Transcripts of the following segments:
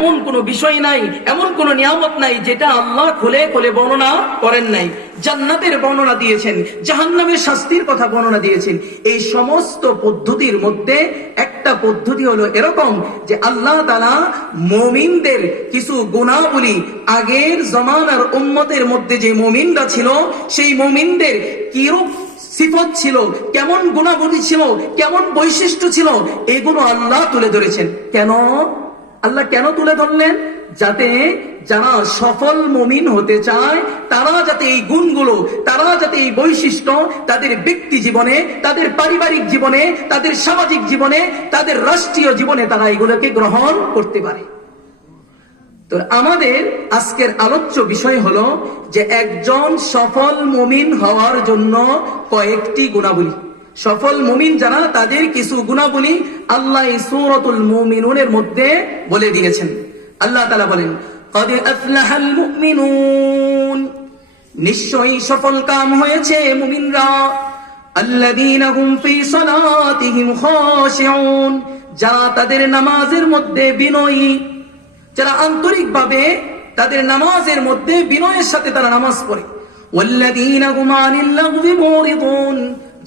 এমন কোন বিষয় নাই, এমন কোন নিয়ামত নাই যেটা আল্লাহ খুলে খুলে বর্ণনা করেন নাই। জান্নাতের বর্ণনা দিয়েছেন, জাহান্নামের শাস্তির কথা বর্ণনা দিয়েছেন। এই সমস্ত পদ্ধতির মধ্যে একটা পদ্ধতি হলো এরকম যে আল্লাহ তাআলা মুমিনদের কিছু গুণাবলী, আগের জমানার উম্মতের মধ্যে যে মুমিনরা ছিল সেই মুমিনদের কিরূপ সিফত ছিল, কেমন গুণাবলী ছিল, কেমন বৈশিষ্ট্য ছিল, এগুলো আল্লাহ তুলে ধরেছেন। কেন আল্লাহ কেন তুলে ধরলেন? যাতে যারা সফল মুমিন হতে চায় তারা যাতে এই গুণগুলো, তারা যাতে এই বৈশিষ্ট্য তাদের ব্যক্তি জীবনে, তাদের পারিবারিক জীবনে, তাদের সামাজিক জীবনে, তাদের রাষ্ট্রীয় জীবনে তারা এগুলোকে গ্রহণ করতে পারে। তো আমাদের আজকের আলোচ্য বিষয় হলো যে একজন সফল মুমিন হওয়ার জন্য কয়েকটি গুণাবলী, সফল মুমিন যারা তাদের কিছু গুণাবলী আল্লাহ সূরাতুল মুমিনুনের মধ্যে বলে দিয়েছেন। আল্লাহ তাআলা বলেন, ক্বাদ আফলাহাল মুমিনুন, নিশ্চয়ই সফল কাম হয়েছে মুমিনরা, আল্লাযীনা হুম ফি সালাতিহিম খাশিউন, যারা তাদের নামাজের মধ্যে বিনয়ী, যারা আন্তরিকভাবে তাদের নামাজের মধ্যে বিনয়ের সাথে তারা নামাজ পড়ে। ওয়াল্লাযীনা হুম আনিল লাগবি মুরিদুন,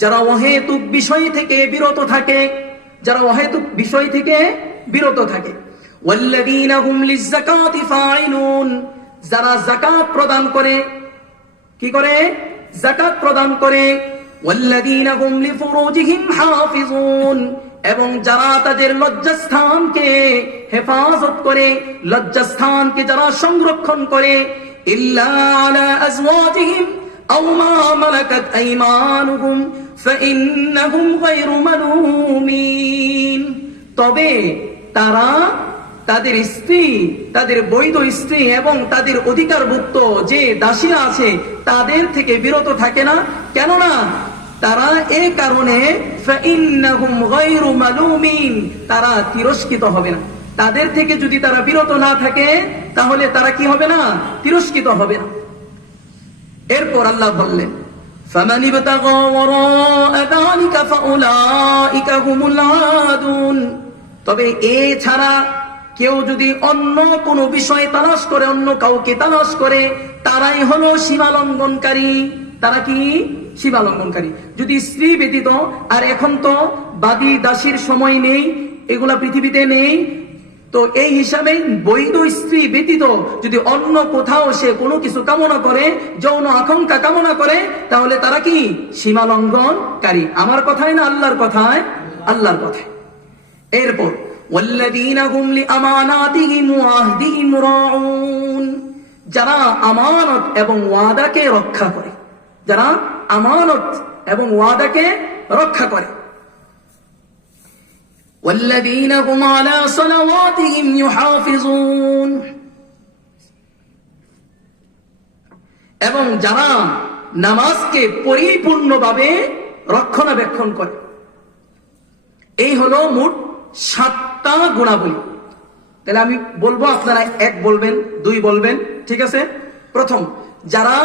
যারা অহেতুক বিষয় থেকে বিরত থাকে, যারা অহেতুক বিষয় থেকে বিরত থাকে। ওয়াল্লাযীনা হুম লিয-যাকাতি ফাইলুন, যারা যাকাত প্রদান করে, কি করে? যাকাত প্রদান করে। ওয়াল্লাযীনা হুম লিফুরুজিহিম হাফিজুন, এবং যারা তাদের লজ্জাস্থানকে হেফাজত করে, লজ্জাস্থানকে যারা সংরক্ষণ করে। ইল্লা আলা আজওয়াজিহিম আও মা মালাকাত আইমানুহুম ফাইন্নাহুম গায়রু মালুমিন, তবে তারা তাদের স্ত্রী, তাদের বৈধ স্ত্রী এবং তাদের অধিকারভুক্ত যে দাসীরা আছে তাদের থেকে বিরত থাকে না। কেননা তারা এই কারণে ফাইন্নাহুম গায়রু মালুমিন, তারা তিরস্কৃত হবে না। তাদের থেকে যদি তারা বিরত না থাকে তাহলে তারা কি হবে না? তিরস্কৃত হবে না। এরপর আল্লাহ বললেন, ফামান ইবতাগা ওয়ারাআ যালিকা ফাউলাইকা হুমুল আদুন, তবে এছাড়া কেউ যদি অন্য কোনো বিষয় তালাশ করে, অন্য কাউকে তালাশ করে, তারাই হলো সীমা লঙ্ঘনকারী। তারা কি? সীমা লঙ্ঘনকারী। যদি স্ত্রী ব্যতীত, আর এখন তো বাদী দাসীর সময় নেই, এগুলা পৃথিবীতে নেই, তো এই হিসাবে বৈধ স্ত্রী ব্যতীত যদি অন্য কোথাও সে কোনো কিছু কামনা করে, যৌন আকাঙ্ক্ষা কামনা করে, তাহলে তারা কি? সীমা লঙ্ঘনকারী। আমার কথাই না আল্লাহর কথায়? আল্লাহর কথায়। এরপর ওয়াল্লাযীনা হুম লিআমানাতিহিম ওয়া আহদিহিম রাউন, যারা আমানত এবং ওয়াদাকে রক্ষা করে, যারা আমানত এবং ওয়াদাকে রক্ষা করে। ওয়াল্লাযীনা হুম আলা সালাওয়াতিহিম ইউহাফিজুন, এবং যারা নামাজকে পরিপূর্ণভাবে রক্ষণাবেক্ষণ করে। এই হলো মোট 7টা গুণাবলী। তাহলে আমি বলবো, আপনারা 1 বলবেন, 2 বলবেন, ঠিক আছে? প্রথম, যারা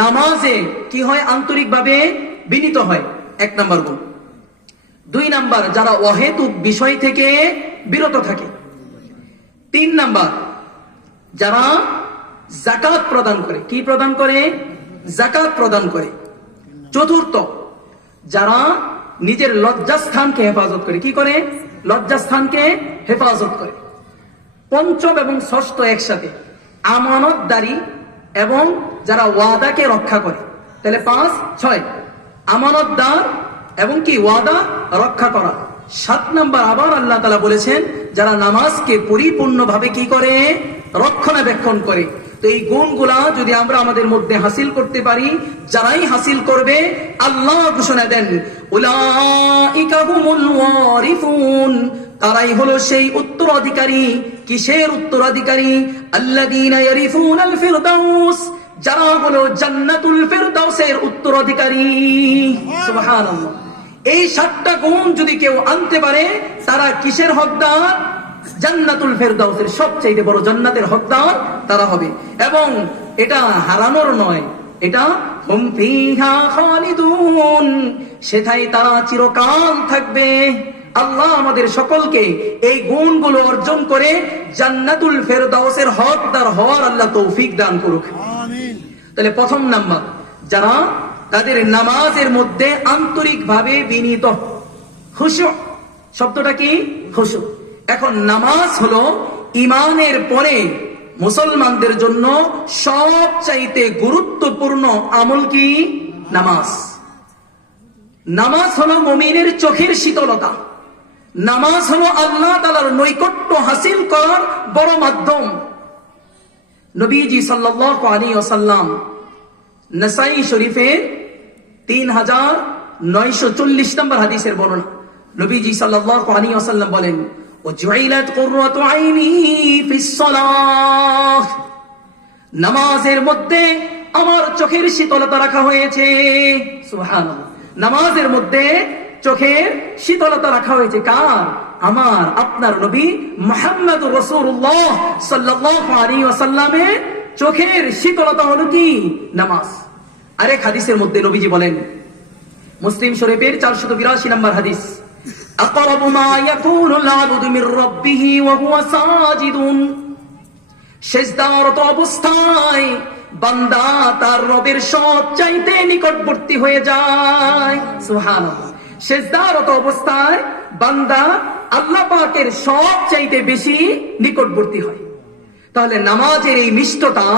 নামাজে কি হয়? আন্তরিকভাবে বিনীত হয়, 1 নাম্বার গুণ। 2 নাম্বার, যারা অহেতুক বিষয় থেকে বিরত থাকে। 3 নাম্বার, যারা যাকাত প্রদান করে। কি প্রদান করে? যাকাত প্রদান করে। 4র্থ, যারা নিজের লজ্জাস্থানকে হেফাজত করে। কি করে? লজ্জাস্থানকে হেফাজত করে। 5ম এবং 6ষ্ঠ একসাথে, আমানতদারি এবং যারা ওয়াদাকে রক্ষা করে। তাহলে 5, 6, আমানতদার এবং কি? ওয়াদা রক্ষা করা। 7 নাম্বার আবার আল্লাহ তাআলা বলেছেন, যারা নামাজকে পরিপূর্ণভাবে কি করে? রক্ষণাবেক্ষণ করে। তো এই গুণগুলা যদি আমরা আমাদের মধ্যে হাসিল করতে পারি, যারাই হাসিল করবে, আল্লাহ ঘোষণা দেন, উলাইকা হুমুল ওয়ারিসুন, তারাই হলো সেই উত্তরাধিকারী। কিসের উত্তরাধিকারী? আল্লাযীনা ইয়ারিসুনাল ফিরদাউস, যারা হলো জান্নাতুল ফিরদাউসের উত্তরাধিকারী। সুবহানাল্লাহ। এই 7টা গুণ যদি কেউ আনতে পারে, তারা কিসের হকদার? জান্নাতুল ফেরদাউসের, সবচেয়ে বড় জান্নাতের হকদার তারা হবে। এবং এটা হারানোর নয়, এটা হুম ফিহা খালিদুন, সেটাই তারা চিরকাল থাকবে। আল্লাহ আমাদের সকলকে এই গুণগুলো অর্জন করে জান্নাতুল ফেরদাউসের হকদার হওয়ার আল্লাহ তৌফিক দান করুক। তাহলে প্রথম নাম্বার, যারা তাদের নামাজের মধ্যে আন্তরিকভাবে বিনীত, খুশু, শব্দটা কি? খুশু। এখন নামাজ হলো ঈমানের পরে মুসলমানদের জন্য সবচাইতে গুরুত্বপূর্ণ আমল কি? নামাজ। নামাজ হলো মুমিনের চোখের শীতলতা। নামাজ হলো আল্লাহ তাআলার নৈকট্য হাসিল করার বড় মাধ্যম। নবীজি সাল্লাল্লাহু আলাইহি ওয়াসাল্লাম নাসাই শরীফের 3940 নম্বর হাদিসের বর্ণনা, নবীজি সাল্লাল্লাহু আলাইহি ওয়াসাল্লাম বলেন, ওয়াজুইলাত কুররাতু আইনি ফিস সালাহ, নামাজের মধ্যে আমার চোখের শীতলতা রাখা হয়েছে। সুবহানাল্লাহ। নামাজের মধ্যে চোখের শীতলতা রাখা হয়েছে কার? আমার আপনার নবী মুহাম্মদুর রাসূলুল্লাহ সাল্লাল্লাহু আলাইহি ওয়াসাল্লামের চোখের শীতলতা হলো কি? নামাজ। আরেক হাদিসের মধ্যে নবীজি বলেন, মুসলিম শরীফের 482 নম্বর হাদিস, আকরাবু মা ইয়াকুনুল আবদু মির রাব্বিহি ওয়া হুয়া সাজিদুন, সিজদারত অবস্থায় বান্দা তার রবের সবচাইতে নিকটবর্তী হয়ে যায়। সুবহানাল্লাহ। সিজদারত অবস্থায় বান্দা আল্লাহ পাকের সবচাইতে বেশি নিকটবর্তী হয়। তাহলে নামাজের এই মিষ্টতা,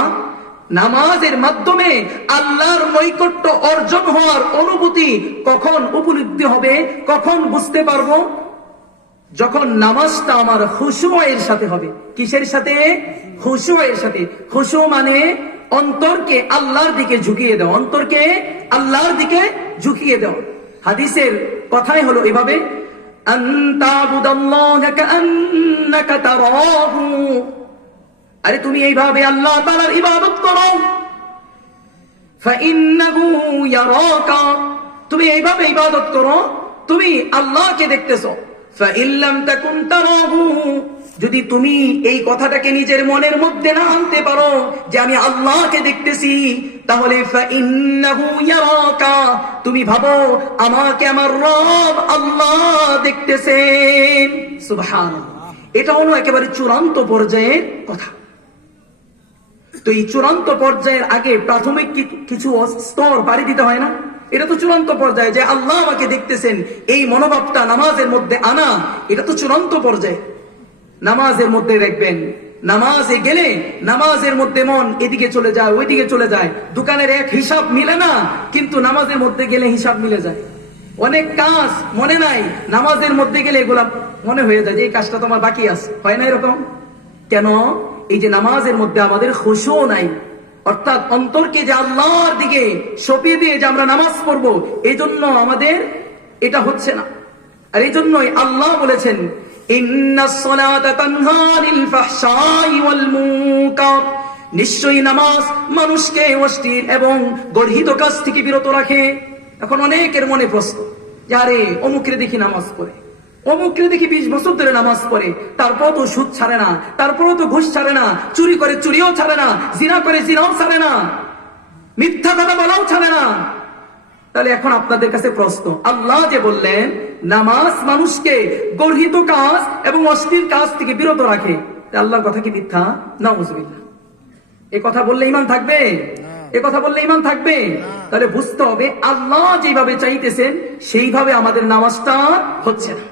নামাজের মাধ্যমে আল্লাহর নৈকট্য অর্জন হওয়ার অনুভূতি কখন উপলব্ধি হবে, কখন বুঝতে পারবো? যখন নামাজটা আমার খুশুয়ের সাথে হবে। কিসের সাথে? খুশুয়ের সাথে। খুশু মানে অন্তরকে আল্লাহর দিকে ঝুঁকিয়ে দাও, অন্তরকে আল্লাহর দিকে ঝুঁকিয়ে দাও। হাদিসের কথাই হলো এভাবে, আনতাবুদাল্লাহা কাআন্নাকা তারাহু, আরে তুমি এইভাবে আল্লাহ তাআলার ইবাদত করো, ফাইন্নাহু ইয়ারাকা, তুমি এইভাবে ইবাদত করো, তুমি আল্লাহকে দেখতেছো। ফাইন লাম তাকুন তারাহু, যদি তুমি এই কথাটাকে নিজের মনের মধ্যে না আনতে পারো যে আমি আল্লাহকে দেখতেছি, তাহলে ফাইন্নাহু ইয়ারাকা, তুমি ভাবো আমাকে আমার রব আল্লাহ দেখতেছেন। সুবহানাল্লাহ। এটা হলো একেবারে চূড়ান্ত পর্যায়ের কথা। তো এই চূড়ান্ত পর্যায়ের আগে প্রাথমিক কিছু স্তর পাড়ি দিতে হয় না? এটা তো চূড়ান্ত পর্যায়ে, যে আল্লাহ আমাকে দেখতেছেন এই মনোভাবটা নামাজের মধ্যে আনা, এটা তো চূড়ান্ত পর্যায়ে। নামাজের মধ্যে দেখবেন, নামাজে গেলে নামাজের মধ্যে মন এদিকে চলে যায়, ওইদিকে চলে যায়, দোকানের এক হিসাব মিলে না, কিন্তু নামাজের মধ্যে গেলে হিসাব মিলে যায়। অনেক কাজ মনে নাই, নামাজের মধ্যে গেলে এগুলা মনে হয়ে যায় যে এই কাজটা তোমার বাকি আছে, হয় না এরকম? কেন? এই যে নামাজের মধ্যে আমাদের খুশু নাই, অর্থাৎ অন্তরকে যে আল্লাহর দিকে সঁপিয়ে দিয়ে যে আমরা নামাজ পড়বো, এই জন্য আমাদের এটা হচ্ছে না। আর এই জন্যই আল্লাহ বলেছেন, ইন্নাস সালাতা তানহা আনিল ফাহশাই ওয়াল মুনকার, নিশ্চয়ই নামাজ মানুষকে অশ্লীল এবং গর্হিত কাজ থেকে বিরত রাখে। এখন অনেকের মনে প্রশ্ন, যে আরে অমুকরে দেখি নামাজ পড়ে, অমুকরে দেখি 20 বছর ধরে নামাজ পড়ে, তারপর তো সুদ ছাড়ে না, তারপরও তো ঘুষ ছাড়ে না, চুরি করে চুরিও ছাড়ে না, জিনা করে জিনাও ছাড়ে না, মিথ্যা কথা বলাও ছাড়ে না। তাহলে এখন আপনাদের কাছে প্রশ্ন, আল্লাহ যে বললেন নামাজ মানুষকে গর্হিত কাজ এবং অশ্লীল কাজ থেকে বিরত রাখে, আল্লাহর কথা কি মিথ্যা? নাউযুবিল্লাহ। এই কথা বললে ঈমান থাকবে? এ কথা বললে ঈমান থাকবে? তাহলে বুঝতে হবে আল্লাহ যেভাবে চাইতেছেন সেইভাবে আমাদের নামাজটা হচ্ছে না।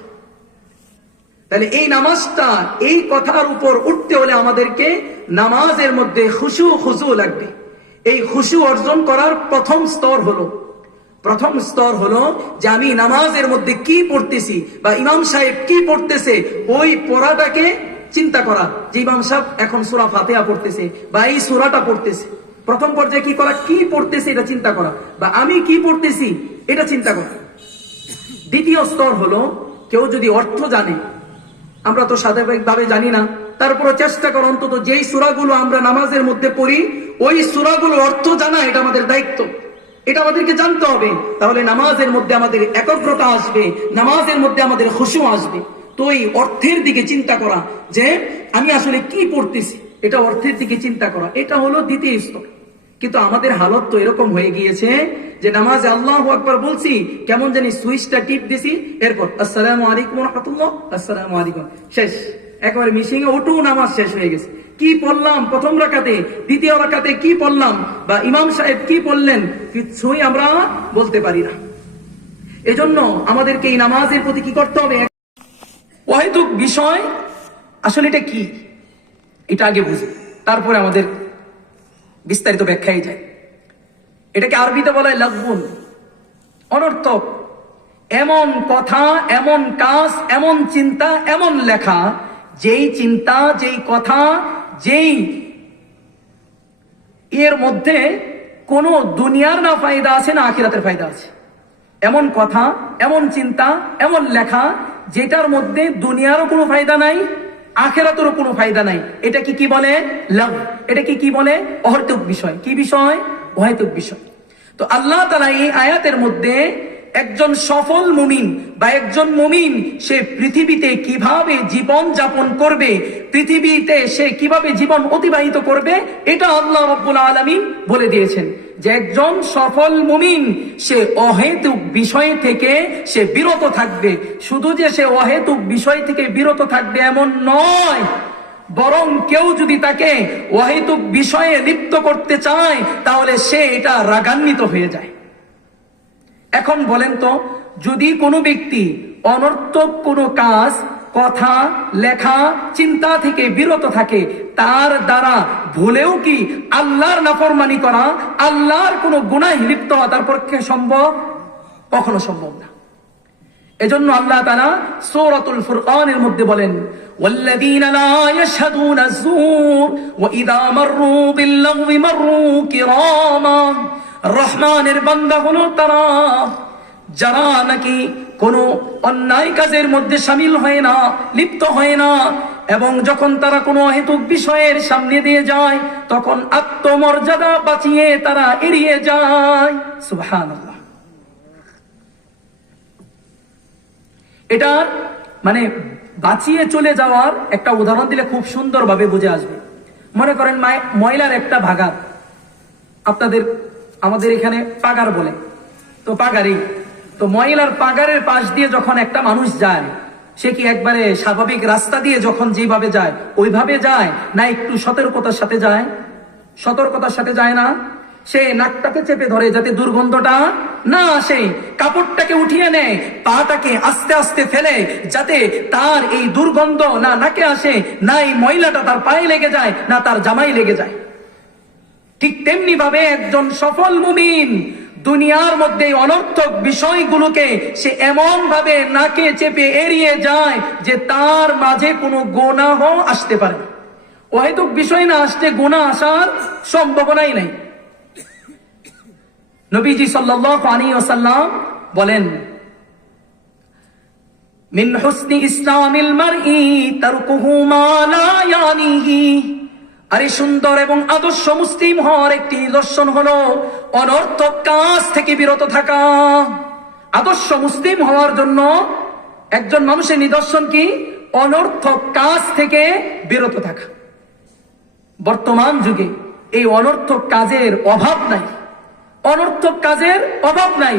তাহলে এই নামাজটা, এই কথার উপর উঠতে হলে আমাদেরকে নামাজের মধ্যে খুশু খুজু লাগবে। এই খুশু অর্জন করার প্রথম স্তর হলো যে আমি নামাজের মধ্যে কি পড়তেছি বা ইমাম সাহেব কি পড়তেছে, ওই পড়াটাকে চিন্তা করা, যে ইমাম সাহেব এখন সূরা ফাতিহা পড়তেছে বা এই সূরাটা পড়তেছে। প্রথম পর্যায়ে কি করা? কি পড়তেছে এটা চিন্তা করা, বা আমি কি পড়তেছি এটা চিন্তা করা। দ্বিতীয় স্তর হলো, কেউ যদি অর্থ জানে, আমরা তো স্বাভাবিকভাবে জানি না, তারপরও চেষ্টা করো অন্তত যেই সূরাগুলো আমরা নামাজের মধ্যে পড়ি ওই সূরাগুলোর অর্থ জানা, এটা আমাদের দায়িত্ব, এটা আমাদেরকে জানতে হবে। তাহলে নামাজের মধ্যে আমাদের একাগ্রতা আসবে, নামাজের মধ্যে আমাদের খুশু আসবে। তো এই অর্থের দিকে চিন্তা করা, যে আমি আসলে কি পড়তেছি, এটা অর্থের দিকে চিন্তা করা, এটা হলো দ্বিতীয় স্তর। কিন্তু আমাদের হালত তো এরকম হয়ে গিয়েছে যে নামাজে আল্লাহু আকবার বলছি, কেমন জানি সুইচটা টিপ দিছি, এরপর আসসালামু আলাইকুম ওয়া রাহমাতুল্লাহ, আসসালামু আলাইকুম, শেষ। একবারে মিশিং এ ওটু নামাজ শেষ হয়ে গেছে। কি পড়লাম প্রথম রাকাতে, দ্বিতীয় রাকাতে কি পড়লাম, বা ইমাম সাহেব কি পড়লেন, কিছুই আমরা বলতে পারি না। এজন্য আমাদেরকে এই নামাজের প্রতি কি করতে হবে? অহেতুক বিষয় আসলে এটা কি, এটা আগে বুঝি, তারপরে আমাদের বিস্তারিত ব্যাখ্যায় যায়। এটাকে আরবিতে বলা হয় লাগবুন, অনর্থক। এমন কথা, এমন কাজ, এমন চিন্তা, এমন লেখা, যেই চিন্তা, যেই কথা, যেই এর মধ্যে কোনো দুনিয়ার না ফায়দা আছে না আখিরাতের ফায়দা আছে। এমন কথা, এমন চিন্তা, এমন লেখা যেটার মধ্যে দুনিয়ারও কোনো ফায়দা নাই, আখিরাতেরও কোনো ফায়দা নাই, এটা কি বলে? লাগ। এটা কি বলে? অহেতুক বিষয়। কি বিষয়? অহেতুক বিষয়। তো আল্লাহ তাআলা এই আয়াতের মধ্যে একজন সফল মুমিন বা একজন মুমিন সে পৃথিবীতে কিভাবে জীবন যাপন করবে, পৃথিবীতে সে কিভাবে জীবন অতিবাহিত করবে, এটা আল্লাহ রাব্বুল আলামিন বলে দিয়েছেন যে একজন সফল মুমিন সে অহেতুক বিষয় থেকে সে বিরত থাকবে। শুধু যে সে অহেতুক বিষয় থেকে বিরত থাকবে এমন নয়, বরং কেউ যদি তাকে অহেতুক বিষয়ে লিপ্ত করতে চায় তাহলে সে এটা রাগান্বিত হয়ে যায়। এখন বলেন তো, যদি কোনো ব্যক্তি অনর্থক কোনো কাজ, কথা, লেখা, চিন্তা থেকে বিরত থাকে, তার দ্বারা ভুলেও কি আল্লাহর নাফরমানি করা, আল্লাহর কোনো গুনাহে লিপ্ত হওয়া তার পক্ষে সম্ভব? কখনো সম্ভব না। এজন্য আল্লাহ তাআলা সূরাতুল ফুরকানের মধ্যে বলেন, ওয়াল্লাযীনা লা ইয়াশহাদুনা আয-যুর ওয়া ইযা মাররু বিল-লাগwi মাররু কিরামা। রহমানের বান্দা হলো তারা যারা নাকি কোনো অন্যায় কাজের মধ্যে শামিল হয় না, লিপ্ত হয় না, এবং যখন তারা কোনো অহেতুক বিষয়ের সামনে দিয়ে যায় তখন আত্মমর্যাদা বাঁচিয়ে তারা এড়িয়ে যায়। সুবহানাল্লাহ। এটা মানে বাঁচিয়ে চলে যাওয়ার একটা উদাহরণ দিলে খুব সুন্দরভাবে বুঝে আসবে। মনে করেন ময়লার একটা ভাগার, আমাদের এখানে পাগার বলে, তো পাগারই তো ময়লার পাগারের পাশ দিয়ে যখন একটা মানুষ যায়, সে কি একবারে স্বাভাবিক রাস্তা দিয়ে যখন যেভাবে যায় ওইভাবে যায়, না একটু সতর্কতার সাথে যায়? সতর্কতার সাথে যায় না। সে নাকটাকে চেপে ধরে যাতে দুর্গন্ধটা না আসে, কাপড়টাকে উঠিয়ে নেয়, পাটাকে আস্তে আস্তে ফেলে যাতে তার এই দুর্গন্ধ না নাকে আসে, না এই ময়লাটা তার পায়ে লেগে যায়, না তার জামাই লেগে যায়। ঠিক তেমনি ভাবে একজন সফল মুমিন দুনিয়ার মধ্যে অনর্থক বিষয়গুলোকে সে এমন ভাবে নাকে চেপে এড়িয়ে যায় যে তার মাঝে কোনো গুনাহ আসতে পারে না। অহেতুক বিষয় না আসতে গুনাহ আসার সম্ভাবনাই নাই। নবীজি সাল্লাল্লাহু আলাইহি ওয়াসাল্লাম বলেন, মিন হুসনি ইসলামিল মারই তারকুহু মা লা ইয়ানিহি। আরে সুন্দর এবং আদর্শ মুসলিম হওয়ার একটি নিদর্শন হলো অনর্থক কাজ থেকে বিরত থাকা। আদর্শ মুসলিম হওয়ার জন্য একজন মানুষের নিদর্শন কি? অনর্থক কাজ থেকে বিরত থাকা। বর্তমান যুগে এই অনর্থক কাজের অভাব নাই, অনর্থক কাজের অভাব নাই।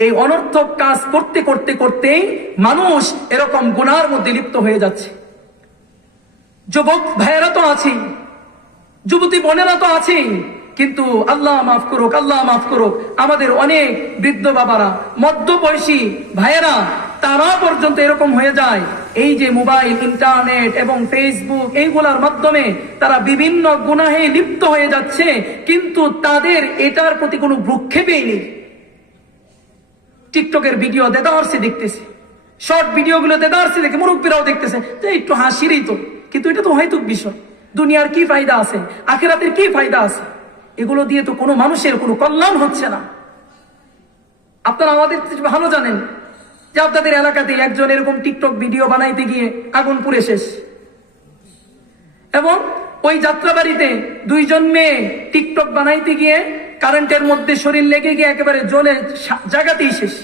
এই অনর্থক কাজ করতে করতে করতেই মানুষ এরকম গুনার মধ্যে লিপ্ত হয়ে যাচ্ছে। যুবক ভাইয়েরা তো আছেই, যুবতী বোনেরা তো আছেই, কিন্তু আল্লাহ মাফ করুক, আল্লাহ মাফ করুক, আমাদের অনেক বৃদ্ধ বাবারা, মধ্যবয়সী ভাইয়েরা, তারা পর্যন্ত এরকম হয়ে যায়। এই যে মোবাইল, ইন্টারনেট এবং ফেসবুক, এইগুলার মাধ্যমে তারা বিভিন্ন গুনাহে লিপ্ত হয়ে যাচ্ছে, কিন্তু তাদের এটার প্রতি কোনো ভ্রুক্ষেপই নেই। টিকটকের ভিডিও দেদারসে দেখতেছে, শর্ট ভিডিওগুলো দেদারসে দেখে, মুরব্বীরাও দেখতেছে যে একটু হাসিরই তো, কিন্তু এটা তো অহেতুক বিষয়। দুনিয়ার কি ফায়দা আছে, আখিরাতের কি ফায়দা আছে? এগুলো দিয়ে তো কোনো মানুষের কোনো কল্যাণ হচ্ছে না। আপনারা আমাদের ভালো জানেন যে আপনাদের এলাকাতে একজন এরকম টিকটক ভিডিও বানাইতে গিয়ে আগুন পুড়ে শেষ, এবং ওই যাত্রাবাড়িতে দুইজন মেয়ে টিকটক বানাইতে গিয়ে কারেন্টের মধ্যে শরীর লেগে গিয়ে একেবারে জ্বলে জায়গাতেই শেষ।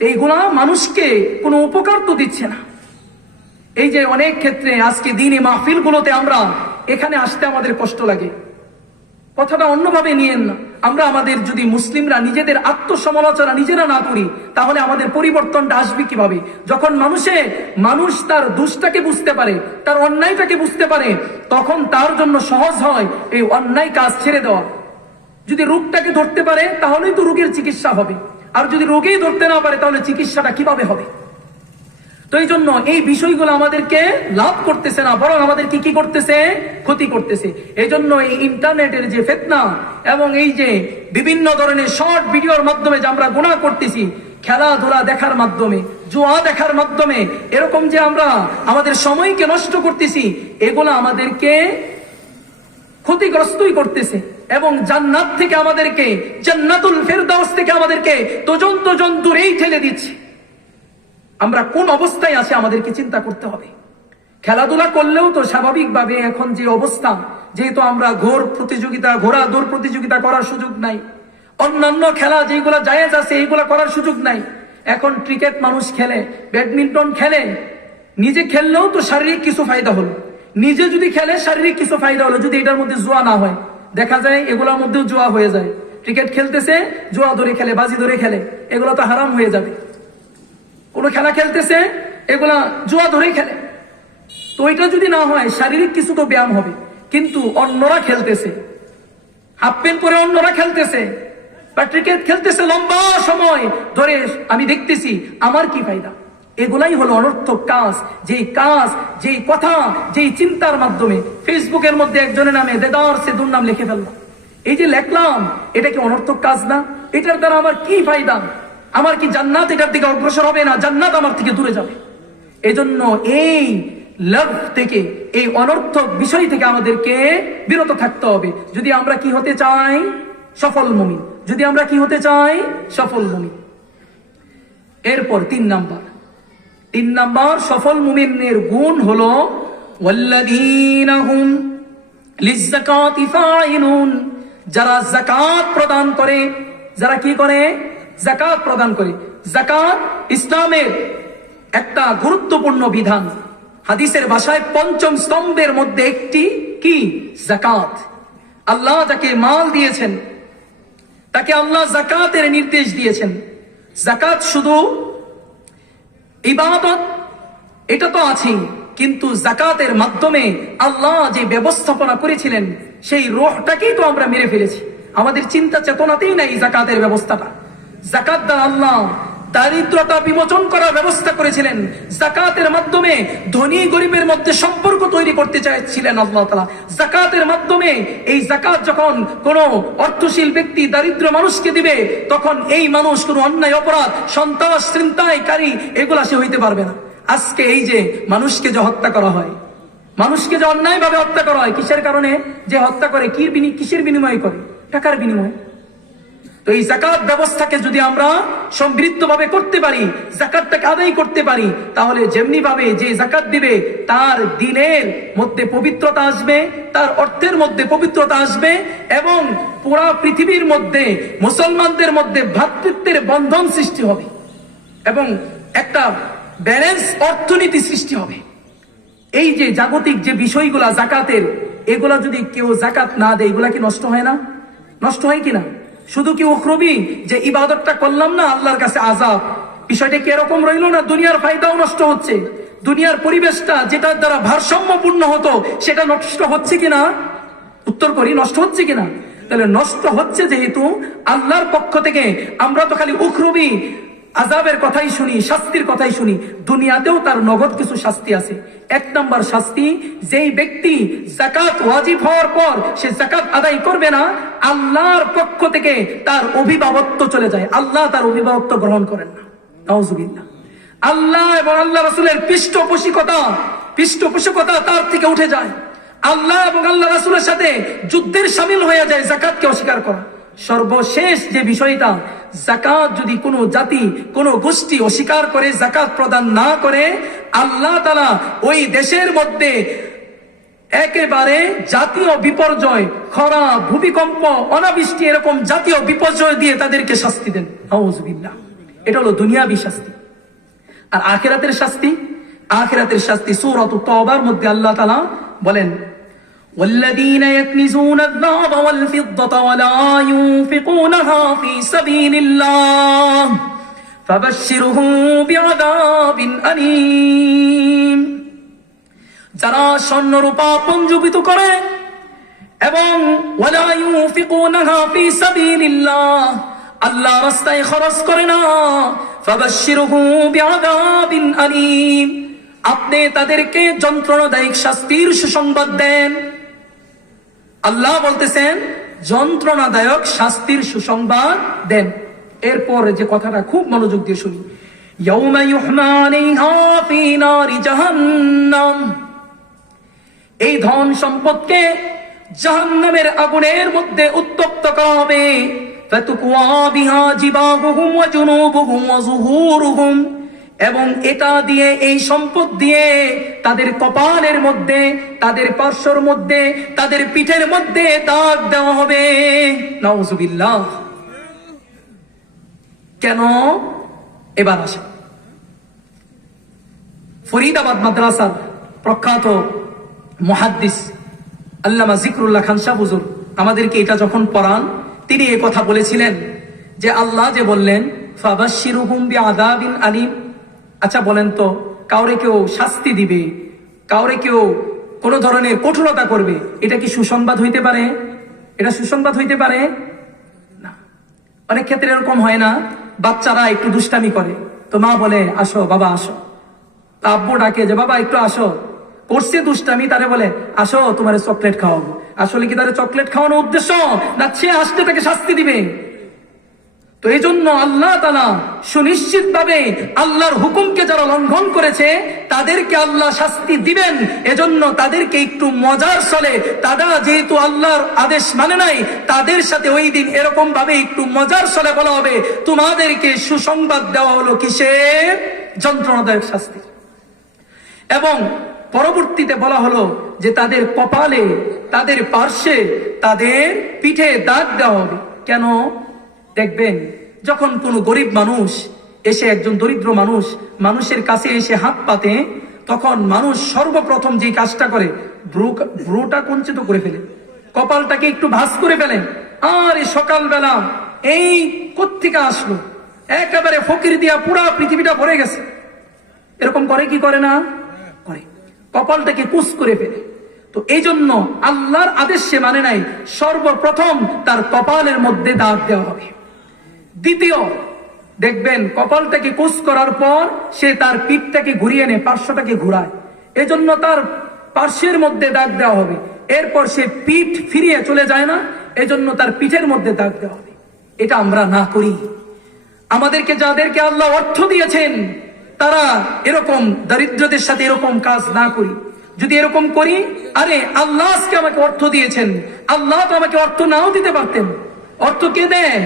এইগুলা মানুষকে কোনো উপকার তো দিচ্ছে না। এই যে অনেক ক্ষেত্রে আজকে দিনে মাহফিল গুলোতে আমরা এখানে আসতে আমাদের কষ্ট লাগে, কথাটা অন্যভাবে নিয়েন না। আমরা আমাদের যদি মুসলিমরা নিজেদের আত্মসমালোচনা নিজেরা না করি, তাহলে আমাদের পরিবর্তনটা আসবে কিভাবে? যখন মানুষ তার দোষটাকে বুঝতে পারে, তার অন্যায়টাকে বুঝতে পারে, তখন তার জন্য সহজ হয় এই অন্যায় কাজ ছেড়ে দেওয়া। যদি রোগটাকে ধরতে পারে তাহলেই তো রোগের চিকিৎসা হবে, আর যদি রোগেই ধরতে না পারে তাহলে চিকিৎসাটা কিভাবে হবে? তো এই জন্য এই বিষয়গুলো আমাদেরকে লাভ করতেছে না, বরং আমাদেরকে কি করতেছে? ক্ষতি করতেছে। এই জন্য এই ইন্টারনেটের যে ফিতনা এবং এই যে বিভিন্ন ধরনের শর্ট ভিডিওর মাধ্যমে যে আমরা গুনাহ করতেছি, খেলাধুলা দেখার মাধ্যমে, জুয়া দেখার মাধ্যমে, এরকম যে আমরা আমাদের সময়কে নষ্ট করতেছি, এগুলো আমাদেরকে ক্ষতিগ্রস্তই করতেছে এবং জান্নাত থেকে আমাদেরকে, জান্নাতুল ফেরদাউস থেকে আমাদেরকে তোজন দূরেই ঠেলে দিচ্ছে। আমরা কোন অবস্থায় আছি আমাদেরকে চিন্তা করতে হবে। খেলাধুলা করলেও তো স্বাভাবিকভাবে এখন যে অবস্থা, যেহেতু আমরা ঘোড়া দৌড় প্রতিযোগিতা করার সুযোগ নাই, অন্যান্য খেলা যেগুলো জায়েজ আছে এইগুলা করার সুযোগ নাই। এখন ক্রিকেট মানুষ খেলে, ব্যাডমিন্টন খেলে, নিজে খেললেও তো শারীরিক কিছু ফায়দা হলো, নিজে যদি খেলে শারীরিক কিছু ফায়দা হলো, যদি এটার মধ্যে জুয়া না হয়। দেখা যায় এগুলোর মধ্যেও জুয়া হয়ে যায়। ক্রিকেট খেলতেছে, জুয়া ধরে খেলে, বাজি ধরে খেলে, এগুলো তো হারাম হয়ে যাবে। কোনো খেলা খেলতেছে, এগুলা জুয়া ধরে খেলে, তো এটা যদি না হয় শারীরিক কিছু তো ব্যায়াম হবে। কিন্তু অন্যরা খেলতেছে, হাফ প্যান্ট পরে অন্যরা খেলতেছে বা ক্রিকেট খেলতেছে লম্বা সময় ধরে, আমি দেখতেছি, আমার কি ফায়দা? এগুলাই হলো অনর্থক কাজ, যেই কথা, যেই চিন্তার মাধ্যমে ফেসবুকের মধ্যে একজনের নামে দেদার সে দুর্নাম লিখে ফেললাম। এই যে লেখলাম, এটা কি অনর্থক কাজ না? এটার দ্বারা আমার কি ফায়দা? আমার কি জান্নাত এটার দিকে অগ্রসর হবে না? জান্নাত আমার থেকে দূরে যাবে। এজন্য এই লাভ থেকে, এই অনর্থক বিষয় থেকে আমাদেরকে বিরত থাকতে হবে, যদি আমরা কি হতে চাই? সফল মুমিন। যদি আমরা কি হতে চাই? সফল মুমিন। এরপর তিন নাম্বার সফল মুমিনের গুণ হলো ওয়াল্লাযীনা হুম লিয-যাকাতি ফাইলুন, যারা যাকাত প্রদান করে। যারা কি করে? যাকাত প্রদান করে। যাকাত ইসলামের একটা গুরুত্বপূর্ণ বিধান। হাদিসের ভাষায় পঞ্চম স্তম্ভের মধ্যে একটি কি? যাকাত। আল্লাহ যাকে মাল দিয়েছেন তাকে আল্লাহ যাকাতের নির্দেশ দিয়েছেন। যাকাত শুধু ইবাদত, এটা তো আছেই, কিন্তু যাকাতের মাধ্যমে আল্লাহ যে ব্যবস্থাপনা করেছিলেন সেই রূহটাকেই তো আমরা মেরে ফেলেছি। আমাদের চিন্তা চেতনাতেই নাই যাকাতের ব্যবস্থাটা। যাকাত দ্বারা আল্লাহ দারিদ্রতা বিমোচন করার ব্যবস্থা করেছিলেন। যাকাতের মাধ্যমে ধনী গরিবের মধ্যে সম্পর্ক তৈরি করতে চাইছিলেন আল্লাহ তাআলা। যাকাতের মাধ্যমে, এই যাকাত যখন কোন অর্থশীল ব্যক্তি দারিদ্র মানুষকে দিবে, তখন এই মানুষ কোন অন্যায় অপরাধ, সন্ত্রাস, ছিনতাইকারী এগুলা সে হইতে পারবে না। আজকে এই যে মানুষকে যে হত্যা করা হয়, মানুষকে যে অন্যায় ভাবে হত্যা করা হয়, কিসের কারণে যে হত্যা করে? কিসের বিনিময়ে করে? টাকার বিনিময়ে। তো এই যাকাত ব্যবস্থাকে যদি আমরা সমৃদ্ধভাবে করতে পারি, যাকাতটাকে আদায় করতে পারি, তাহলে যেমনি ভাবে যে যাকাত দিবে তার দিলের মধ্যে পবিত্রতা আসবে, তার অর্থের মধ্যে পবিত্রতা আসবে, এবং পুরা পৃথিবীর মধ্যে মুসলমানদের মধ্যে ভ্রাতৃত্বের বন্ধন সৃষ্টি হবে এবং একটা ব্যালেন্স অর্থনীতি সৃষ্টি হবে। এই যে জাগতিক যে বিষয়গুলা যাকাতের, এগুলা যদি কেউ যাকাত না দেয়, এগুলা কি নষ্ট হয় না? নষ্ট হয় কিনা? শুধু কি উখরবি যে ইবাদতটা করলাম না, আল্লাহর কাছে আযাব, বিষয়টা কি এরকম রইল না? দুনিয়ার ফায়দাও নষ্ট হচ্ছে, দুনিয়ার পরিবেশটা যেটার দ্বারা ভারসাম্যপূর্ণ হতো সেটা নষ্ট হচ্ছে কিনা? উত্তর করি, নষ্ট হচ্ছে কিনা? তাহলে নষ্ট হচ্ছে যেহেতু আল্লাহর পক্ষ থেকে আমরা তো খালি উখরবি আযাবের কথাই শুনি, শাস্তির কথাই শুনি। দুনিয়াতেও তার নগদ কিছু শাস্তি আছে। এক নম্বর শাস্তি, যেই ব্যক্তি যাকাত ওয়াজিব হওয়ার পর সে যাকাত আদায় করবে না, আল্লাহর পক্ষ থেকে তার অভিভাবকত্ব চলে যায়, আল্লাহ তার অভিভাবকত্ব গ্রহণ করেন না। নাউযুবিল্লাহ। আল্লাহ এবং আল্লাহ রাসূলের পৃষ্ঠপোষকতা তার থেকে উঠে যায়। আল্লাহ এবং আল্লাহ রাসূলের সাথে যুদ্ধের শামিল হয়ে যায় যাকাতকে অস্বীকার করা। সর্বশেষ যে বিষয়টা, যাকাত যদি কোনো জাতি, কোনো গোষ্ঠী অস্বীকার করে, যাকাত প্রদান না করে, আল্লাহ তাআলা ওই দেশের মধ্যে একেবারে জাতীয় বিপর্যয়, খরা, ভূমিকম্প, অনাবৃষ্টি, এরকম জাতীয় বিপর্যয় দিয়ে তাদেরকে শাস্তি দেন। নাউযুবিল্লাহ। এটা হলো দুনিয়াবী শাস্তি। আর আখিরাতের শাস্তি, সূরাতুত তাওবার মধ্যে আল্লাহ তাআলা বলেন, والذين يكنزون الذهب والفضة ولا ينفقونها في سبيل الله فبشرهم بعذاب أليم। যারা স্বর্ণ রূপা পঞ্জীভূত করে এবং ওয়ালা ইউনফিকুনাহা ফি সাবিলিল্লাহ, আল্লাহর রাস্তায় খরচ করে না, ফাবাশশিরহু বিআযাবিন আলীম, আপনি তাদেরকে যন্ত্রণাদায়ক শাস্তির সুসংবাদ দেন। আল্লাহ বলতেছেন যন্ত্রণাদায়ক শাস্তির সুসংবাদ দেন। এরপর যে কথাটা খুব মনোযোগ দিয়ে শুনি, ইয়াউমা ইউহমা আলাইহা ফি নারি জাহান্নাম, এই ধন সম্পদকে জাহান্নামের আগুনের মধ্যে উত্তপ্ত করা হবে। ফাতুকওয়া বিহা জিবাহুহুম ওয়া জুনুবুহুম ওয়া যুহুরুহুম, এবং এটা দিয়ে, এই সম্পদ দিয়ে তাদের কপালের মধ্যে, তাদের পার্শ্বর মধ্যে, তাদের পিঠের মধ্যে দাগ দেওয়া হবে। নাউযুবিল্লাহ। কেন? এবার আসে, ফরিদাবাদ মাদ্রাসার প্রখ্যাত মুহাদ্দিস আল্লামা জিকরুল্লাহ খান সাহেব হুজুর আমাদেরকে এটা যখন পড়ান, তিনি এই কথা বলেছিলেন যে আল্লাহ যে বললেন ফাবাশশিরহুম বিআযাবিন আলীম, আচ্ছা বলেন তো, কাউরে কেউ শাস্তি দিবে, কাউরে কেউ কোন ধরনের কঠোরতা করবে, এটা কি সুসংবাদ হইতে পারে? এটা সুসংবাদ হইতে পারে না। অনেক ক্ষেত্রে এরকম হয় না, বাচ্চারা একটু দুষ্টামি করে, তো মা বলে আসো বাবা আসো, আব্বু ডাকে যে বাবা একটু আসো, করছে দুষ্টামি, তারে বলে আসো তোমার চকলেট খাওয়াবো। আসলে কি তারে চকলেট খাওয়ানোর উদ্দেশ্য, না সে আসতে তাকে শাস্তি দিবে? তো এই জন্য আল্লাহ তাআলা সুনিশ্চিত ভাবে আল্লাহর হুকুমকে যারা লঙ্ঘন করেছে তাদেরকে আল্লাহ শাস্তি দিবেন। এজন্য তাদেরকে একটু মজার ছলে, তারা যেহেতু আল্লাহর আদেশ মানে নাই, তাদের সাথে ওই দিন এরকম ভাবে একটু মজার ছলে বলা হবে তোমাদেরকে সুসংবাদ দেওয়া হলো কিসের? যন্ত্রণাদায়ক শাস্তি। এবং পরবর্তীতে বলা হলো যে তাদের কপালে, তাদের পার্শ্বে, তাদের পিঠে দাগ দেওয়া হবে। কেন? দেখবেন যখন কোনো গরিব মানুষ এসে, একজন দরিদ্র মানুষ মানুষের কাছে এসে হাত পাতে, তখন মানুষ সর্বপ্রথম যে কাজটা করে, ভ্রুটা কুঞ্চিত করে ফেলে, কপালটাকে একটু ভাঁজ করে ফেলে। আর এই সকালবেলা এই কোত্থেকে আসলো, একেবারে ফকির দিয়া পুরা পৃথিবীটা ভরে গেছে, এরকম করে কি করে না? করে। কপালটাকে কুচ করে ফেলে। তো এই জন্য আল্লাহর আদেশ সে মানে নাই, সর্বপ্রথম তার কপালের মধ্যে দাগ দেওয়া হবে। দ্বিতীয়, দেখবেন কপালটাকে কুচ করার পর সে তার পিঠটাকে ঘুরিয়ে নেয়, পার্শ্বটাকে ঘুরায়, এজন্য তার পার্শ্বের মধ্যে দাগ দেওয়া হবে। এরপর সে পিঠ ফিরিয়ে চলে যায় না, এজন্য তার পিঠের মধ্যে দাগ দেওয়া হবে। এটা আমরা না করি। আমাদেরকে, যাদেরকে আল্লাহ অর্থ দিয়েছেন, তারা এরকম দরিদ্রদের সাথে এরকম কাজ না করি। যদি এরকম করি, আরে আল্লাহ আজকে আমাকে অর্থ দিয়েছেন, আল্লাহ তো আমাকে অর্থ নাও দিতে পারতেন। অর্থ কে দেন?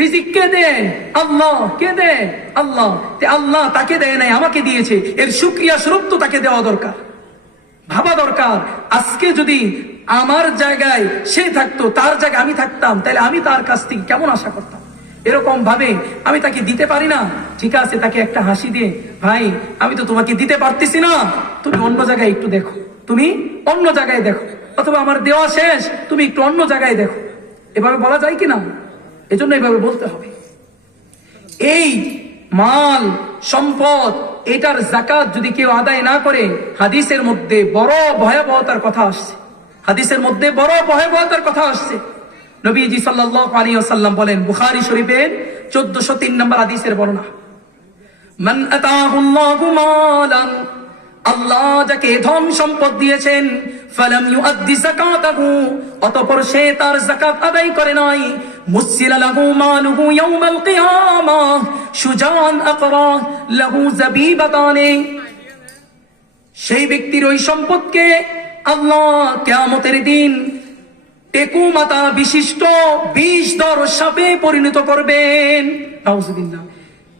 রিজিক কে দেন? আল্লাহ। কে দেন? আল্লাহ। আল্লাহ তাকে দেয় নাই, আমাকে দিয়েছে, এর শুকরিয়া স্বরূপ তো তাকে দেওয়া দরকার, ভাবা দরকার। আজকে যদি আমার জায়গায় সে থাকতো, তার জায়গায় আমি থাকতাম, তাহলে আমি তার কাছ থেকে কেমন আশা করতাম? এরকম ভাবে আমি তাকে দিতে পারি না, ঠিক আছে, তাকে একটা হাসি দিয়ে, ভাই আমি তো তোমাকে দিতে পারতেছি না, তুমি অন্য জায়গায় একটু দেখো, তুমি অন্য জায়গায় দেখো, অথবা আমার দেওয়া শেষ, তুমি একটু অন্য জায়গায় দেখো। এভাবে বলা যায় কিনা? এজন্য এইভাবে বলতে হবে। এই মাল সম্পদ, এটার যাকাত যদি কেউ আদায় না করে, হাদিসের মধ্যে বড় ভয়াবহতার কথা আসছে, হাদিসের মধ্যে বড় ভয়াবহতার কথা আসছে। নবীজি সাল্লাল্লাহু আলাইহি ওয়াসাল্লাম বলেন, বুখারী শরীফের 1403 নম্বর হাদিসের বর্ণনা, মান আতাহুল্লাহু মালান, আল্লাহ যাকে ধন সম্পদ দিয়েছেন, ফালাম ইউআদ্দি যাকাতাহু, অতঃপর সে তার যাকাত আদায় করে নাই, মুসিলা লাহু মালুহু ইয়াউমাল কিয়ামাহ শুজান আকরা লাহু যাবিবাতানি, সেই ব্যক্তির ওই সম্পদকে আল্লাহ কিয়ামতের দিন টেকু মাথা বিশিষ্ট 20 দর সাপে পরিণত করবেন। নাউযুবিল্লাহ।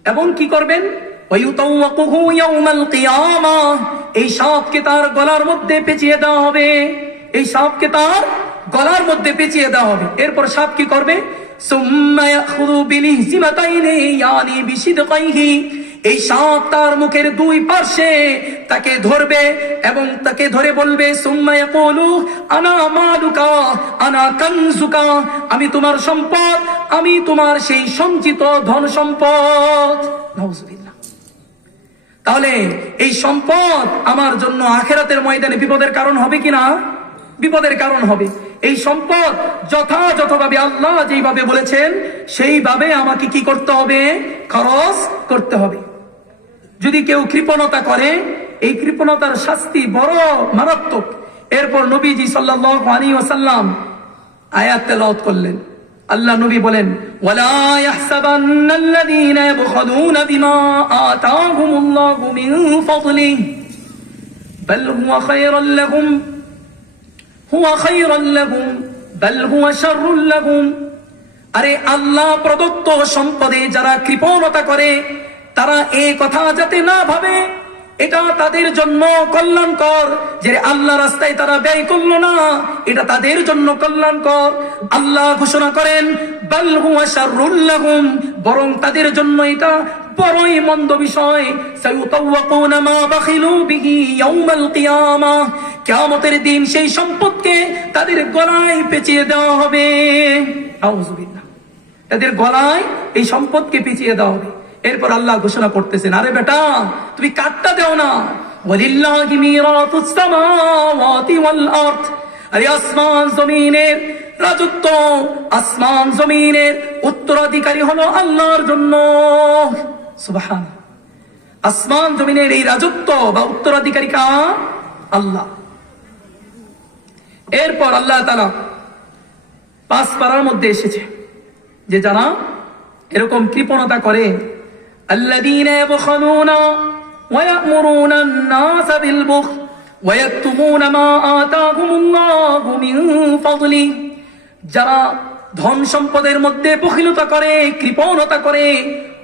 এবং কি করবেন? ওয়ায়ুতাওয়াকুহু ইয়াউমাল কিয়ামাহ, এই সাপকে তার গলার মধ্যে পেঁচিয়ে দেওয়া হবে, এই সাপকে তার গলার মধ্যে পেঁচিয়ে দেওয়া হবে। এরপর সাপ কি করবে? সুম্মা ইয়াখুযু বিলিহজিমাতাইনি ইয়ানি বিশিদকাইহি, এই সাপ তার মুখের দুই পাশে তাকে ধরবে এবং তাকে ধরে বলবে সুম্মা ইয়াকুলু আনা মালুকা আনা কানজুকা, আমি তোমার সম্পদ, আমি তোমার সেই সঞ্চিত ধন সম্পদ। নাউজুবিল্লাহ। তাহলে এই সম্পদ আমার জন্য আখিরাতের ময়দানে বিপদের কারণ হবে কিনা? বিপদের কারণ হবে। এই সম্পদ যথাযথভাবে আল্লাহ যেইভাবে বলেছেন সেইভাবে আমাকে কি করতে হবে? খরচ করতে হবে। যদি কেউ কৃপণতা করে, এই কৃপণতার শাস্তি বড় মারাত্মক। এরপর নবীজি সাল্লাল্লাহু আলাইহি ওয়াসাল্লাম আয়াত তেলাওয়াত করলেন। আল্লাহ নবী বলেন, ওয়ালা ইয়াহসাবান্নাল্লাযীনা ইয়াবখালুনা বিমা আতাহুমুল্লাহু মিন ফাদলিহি বাল হুয়া খায়রাল লাহুম বাল হুয়া শাররুল লাহুম। আরে আল্লাহ প্রদত্ত সম্পদে যারা কৃপণতা করে তারা এই কথা যাতে না ভাবে এটা তাদের জন্য কল্যাণকর, যে আল্লাহ রাস্তায় তারা ব্যয় করলো না, এটা তাদের জন্য কল্যাণকর। আল্লাহ ঘোষণা করেন বাল হুয়া শাররুল লাহুম, বরং তাদের জন্য এটা বড়ই মন্দ বিষয়। সায়ুতাওয়াকুনা মা বাখিলু বিহি ইয়াউমাল কিয়ামাহ, কিয়ামতের দিন সেই সম্পদকে তাদের গলায় পেঁচিয়ে দেওয়া হবে। আউযুবিল্লাহ। তাদের গলায় এই সম্পদকে পেঁচিয়ে দেওয়া হবে। এরপর আল্লাহ ঘোষণা করতেছেন, আরে বেটা তুমি কাটটা দেও না, ওয়ালিল্লাহি মিরাতুস সামাওয়াতি ওয়াল আরদ, আরে আসমান জমিনের রাজত্ব, আসমান জমিনের উত্তরাধিকারী হলো আল্লাহর জন্য। সুবহানাল্লাহ। আসমান জমিনের এই রাজত্ব বা উত্তরাধিকারী কার? আল্লাহ। এরপর আল্লাহ তাআলা 5 পারার মধ্যে এসেছে যে যারা এরকম কৃপণতা করে, আল্লাযীনা ইয়াবখালুনা ওয়া ইয়া'মুরুনা আন-নাসা বিল বুখল ওয়া ইয়াকতুমুনা মা আতাহুমুল্লাহু মিন ফাদলিহি, যারা ধন সম্পদের মধ্যে বখিলতা করে, কৃপণতা করে,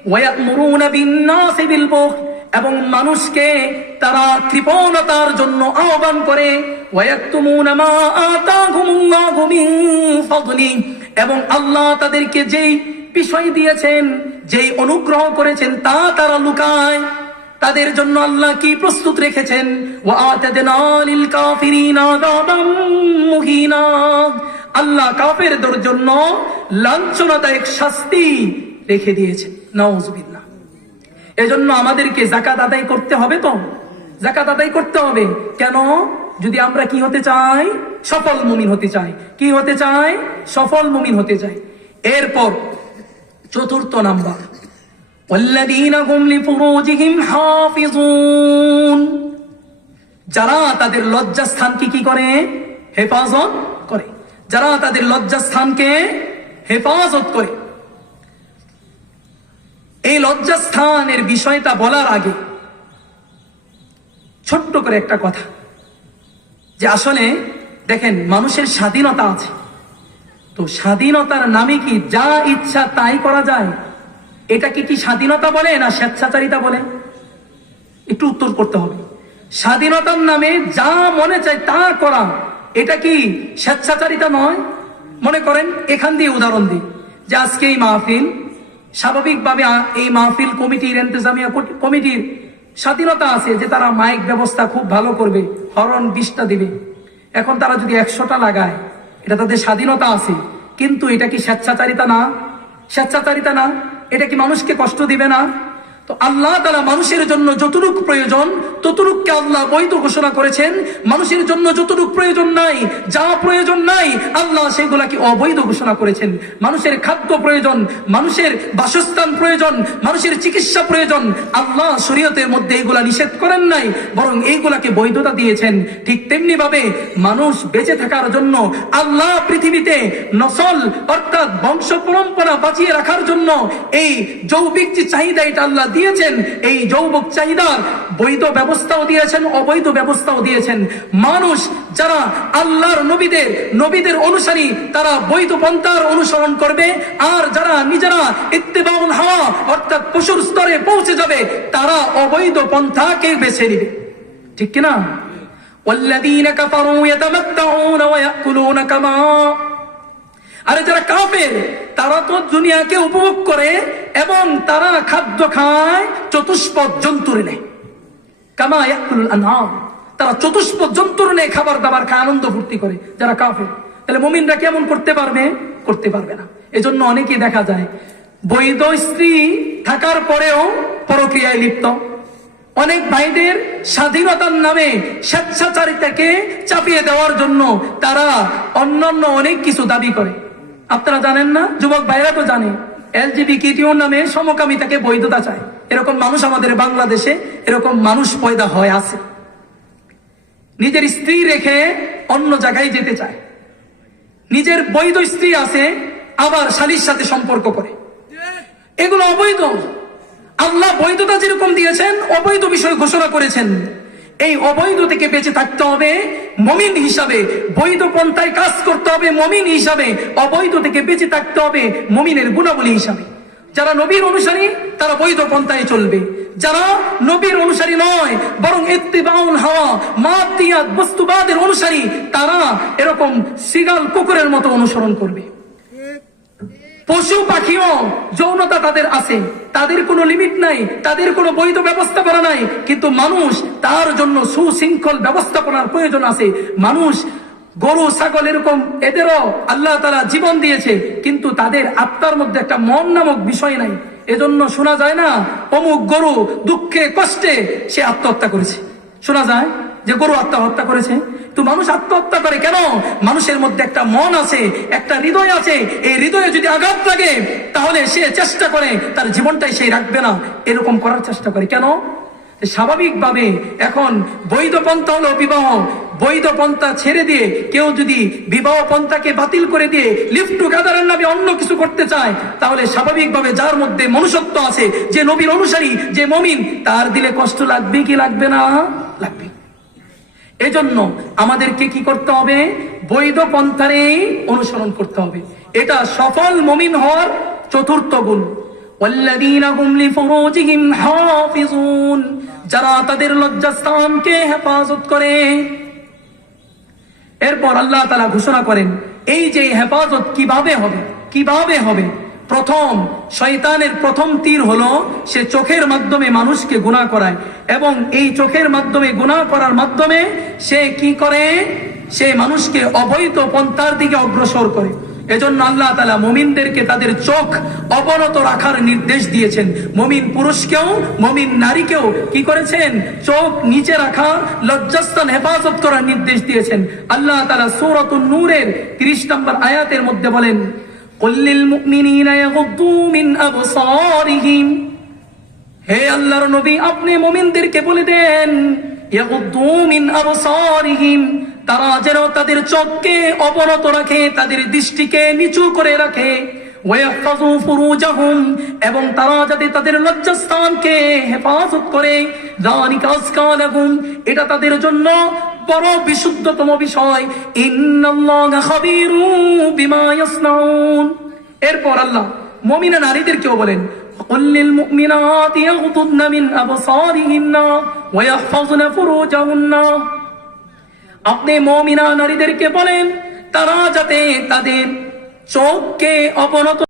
ওয়া ইয়া'মুরুনা বিন-নাসি বিল বুখল, এবং মানুষকে তারা কৃপণতার জন্য আহ্বান করে, ওয়া ইয়াকতুমুনা মা আতাহুমুল্লাহু মিন ফাদলিহি, এবং আল্লাহ তাদেরকে যেই বিষয় দিয়েছেন, যেই অনুগ্রহ করেছেন তা তারা লুকায়। তাদের জন্য আল্লাহ কি প্রস্তুত রেখেছেন? ওয়া আতাদনা লিল কাফিরিনা আযাবাম মুহিনা, আল্লাহ কাফেরদের জন্য লাঞ্ছনাদায়ক শাস্তি রেখে দিয়েছেন। নাউজুবিল্লাহ। এজন্য আমাদেরকে যাকাত আদায় করতে হবে। তো যাকাত আদায় করতে হবে কেন? যদি আমরা কি হতে চাই? সফল মুমিন হতে চাই। কি হতে চাই? সফল মুমিন হতে চাই। এরপর 4th নাম্বার, ওয়াল্লাযীনা হুম লিফুরুজিহিম হাফিজুন, যারা তাদের লজ্জাস্থানকে কি করে? হেফাজত করে। যারা তাদের লজ্জাস্থানকে হেফাজত করে। এই লজ্জাস্থানের বিষয়টা বলার আগে ছোট্ট করে একটা কথা, যে আসলে দেখেন মানুষের স্বাধীনতা আছে, তো স্বাধীনতার নামে কি যা ইচ্ছা তাই করা যায়? এটাকে কি স্বাধীনতা বলে না স্বেচ্ছাচারিতা বলে? একটু উত্তর করতে হবে। স্বাধীনতার নামে যা মনে চায় তা করা, এটা কি স্বেচ্ছাচারিতা নয়? মনে করেন এখান দিয়ে উদাহরণ দিই, যে আজকে এই মাহফিল, স্বাভাবিকভাবে এই মাহফিল কমিটির, ইন্তেজামিয়া কমিটির স্বাধীনতা আছে যে তারা মাইক ব্যবস্থা খুব ভালো করবে, হরন 20টা দিবে। এখন তারা যদি 100টা লাগায়, এটা তাদের স্বাধীনতা আছে, কিন্তু এটা কি স্বেচ্ছাচারিতা না? স্বেচ্ছাচারিতা না? এটা কি মানুষকে কষ্ট দিবে না? তো আল্লাহ তাআলা মানুষের জন্য যতটুকু প্রয়োজন ততটুকুকে আল্লাহ বৈধ ঘোষণা করেছেন। মানুষের জন্য যতটুকু প্রয়োজন নাই, যা প্রয়োজন নাই, আল্লাহ সেগুলাকে অবৈধ ঘোষণা করেছেন। মানুষের খাদ্য প্রয়োজন, মানুষের বাসস্থান প্রয়োজন, মানুষের চিকিৎসা প্রয়োজন, আল্লাহ শরীয়তের মধ্যে এগুলা নিষেধ করেন নাই, বরং এইগুলাকে বৈধতা দিয়েছেন। ঠিক তেমনি ভাবে মানুষ বেঁচে থাকার জন্য আল্লাহ পৃথিবীতে নসল অর্থাৎ বংশ পরম্পরা বাঁচিয়ে রাখার জন্য এই যৌবিক যে চাহিদা এটা আল্লাহ দিয়েছেন, এই যৌবক চাহিদার বৈধ ব্যবস্থাও দিয়েছেন, অবৈধ ব্যবস্থাও দিয়েছেন। মানুষ যারা আল্লাহর নবীদের অনুসারী তারা বৈধ পন্থার অনুসরণ করবে, আর যারা নিজেরা ইত্তেবাউল হাওয়া অর্থাৎ পশুর স্তরে পৌঁছে যাবে তারা অবৈধ পন্থাকে বেছে নেবে। ঠিক কিনা? ওয়াল্লাযীনা কাফারু ইয়াতামাত্তাউনা ওয়া ইয়াকুলুনা কামা আরে যারা কাফের তারা তো দুনিয়াকে উপভোগ করে এবং তারা খাদ্য খায় চতুষ্পদ জন্তুর নেয়, কামা ইয়াকুলুল আনআম, তারা চতুষ্পদ জন্তুর নেয় খাবার দাবার খায়, আনন্দ ফুর্তি করে যারা কাফের। তাহলে মুমিনরা কেমন করতে পারবে? করতে পারবে না। এজন্য অনেকেই দেখা যায় বৈধ স্ত্রী থাকার পরেও পরক্রিয়ায় লিপ্ত। অনেক ভাইদের স্বাধীনতার নামে স্বেচ্ছাচারিতাকে চাপিয়ে দেওয়ার জন্য তারা অন্যান্য অনেক কিছু দাবি করে। আপনারা জানেন না? যুবক ভাইরা তো জানে, এলজিবিটিকিউ নামে সমকামিতাকে বৈধতা চায়। এরকম মানুষ আমাদের বাংলাদেশে এরকম মানুষ পয়দা হয় আছে, নিজের স্ত্রী রেখে অন্য জায়গায় যেতে চায়। নিজের বৈধ স্ত্রী আছে, আবার শালীর সাথে সম্পর্ক করে। এগুলো অবৈধ। আল্লাহ বৈধতা যেরকম দিয়েছেন, অবৈধ বিষয় ঘোষণা করেছেন। এই অবৈধ থেকে বেঁচে থাকতে হবে মুমিন হিসাবে, বৈধ পন্থায় কাজ করতে হবে মুমিন হিসাবে, অবৈধ থেকে বেঁচে থাকতে হবে মুমিনের গুণাবলী হিসাবে। যারা নবীর অনুসারী তারা বৈধ পন্থায় চলবে, যারা নবীর অনুসারী নয় বরং ইত্তিবাউল হাওয়া মাদিয়াত বস্তুবাদের অনুসারী তারা এরকম সিগাল কুকুরের মতো অনুসরণ করবে। পশু পাখিও যৌনতা তাদের আছে, তাদের কোনো লিমিট নাই, তাদের কোনো বৈধ ব্যবস্থাপনা নাই, কিন্তু মানুষ তার জন্য সুশৃঙ্খল ব্যবস্থাপনার প্রয়োজন আছে। মানুষ গরু ছাগল এরকম এদেরও আল্লাহ তাআলা জীবন দিয়েছে, কিন্তু তাদের আত্মার মধ্যে একটা মন নামক বিষয় নাই। এজন্য শোনা যায় না অমুক গরু দুঃখে কষ্টে সে আত্মহত্যা করেছে, শোনা যায় যে গরু আত্মহত্যা করেছে। তো মানুষ আত্মহত্যা করে কেন? মানুষের মধ্যে একটা মন আছে, একটা হৃদয় আছে। এই হৃদয়ে যদি আঘাত লাগে তাহলে সে চেষ্টা করে তার জীবনটাই সেই রাখবে না, এরকম করার চেষ্টা করে। কেন? স্বাভাবিকভাবে এখন বৈধ পন্থা হলো বিবাহ। বৈধ পন্থা ছেড়ে দিয়ে কেউ যদি বিবাহ পন্থাকে বাতিল করে দিয়ে লিভ টুগেদারের নামে অন্য কিছু করতে চায়, তাহলে স্বাভাবিকভাবে যার মধ্যে মনুষ্যত্ব আছে, যে নবীর অনুসারী, যে মুমিন, তার দিলে কষ্ট লাগবে কি লাগবে না? লাগবে। এজন্য আমাদেরকে কি করতে হবে? বৈধ পন্থারেই অনুসরণ করতে হবে। এটা সফল মুমিন হওয়ার চতুর্থ গুণ। ওয়াল্লাযীনা হুম লিফুরুজিহিম হাফিজুন, যারা তাদের লজ্জাস্থানকে হেফাজত করে। এরপর আল্লাহ তাআলা ঘোষণা করেন এই যে হেফাজত কিভাবে হবে, কিভাবে হবে। প্রথম শয়তানের প্রথম তীর হলো সে চোখের মাধ্যমে মানুষকে গুনাহ করায়, এবং এই চোখের মাধ্যমে গুনাহ করার মাধ্যমে সে কি করে? সে মানুষকে অবৈধ পন্থার দিকে অগ্রসর করে। এজন্য আল্লাহ তাআলা মুমিনদেরকে তাদের চোখ অবনত রাখার নির্দেশ দিয়েছেন। মুমিন পুরুষকেও মুমিন নারীকেও কি করেছেন? চোখ নিচে রাখা, লজ্জাস্থান হেফাজত করার নির্দেশ দিয়েছেন। আল্লাহ তাআলা সূরাতুন নূরের 30 নম্বর আয়াতের মধ্যে বলেন, কুল লিল মুমিনিনা ইয়াগুদ্দু মিন আবসারিহিম, হে আল্লাহর নবী আপনি মুমিনদেরকে বলে দেন, ইয়াগুদ্দু মিন আবসারিহিম, তারা যেন তাদের চোখকে অবনত রাখে, তাদের দৃষ্টিকে নিচু করে রাখে। ওয়াহফাযু ফুরুজাহুম, এবং তারা যাতে তাদের লজ্জাস্থানকে হেফাজত করে। যালিকা আযকা লাহুম, এটা তাদের জন্য বড় বিশুদ্ধতম বিষয়। ইন্নাল্লাহা খাবীরুম বিমা ইয়াসনাউন। এরপর আল্লাহ মুমিনা নারীদেরকেও বলেন, কুল লিল মুমিনাতি ইয়াগুদ্দুনা মিন আবসারিহিন্না ওয়া ইয়াহফাযনা ফুরুজাহুন্না, আপনি মুমিনা নারীদেরকে বলেন তারা যাতে তাদের চোখকে অবনত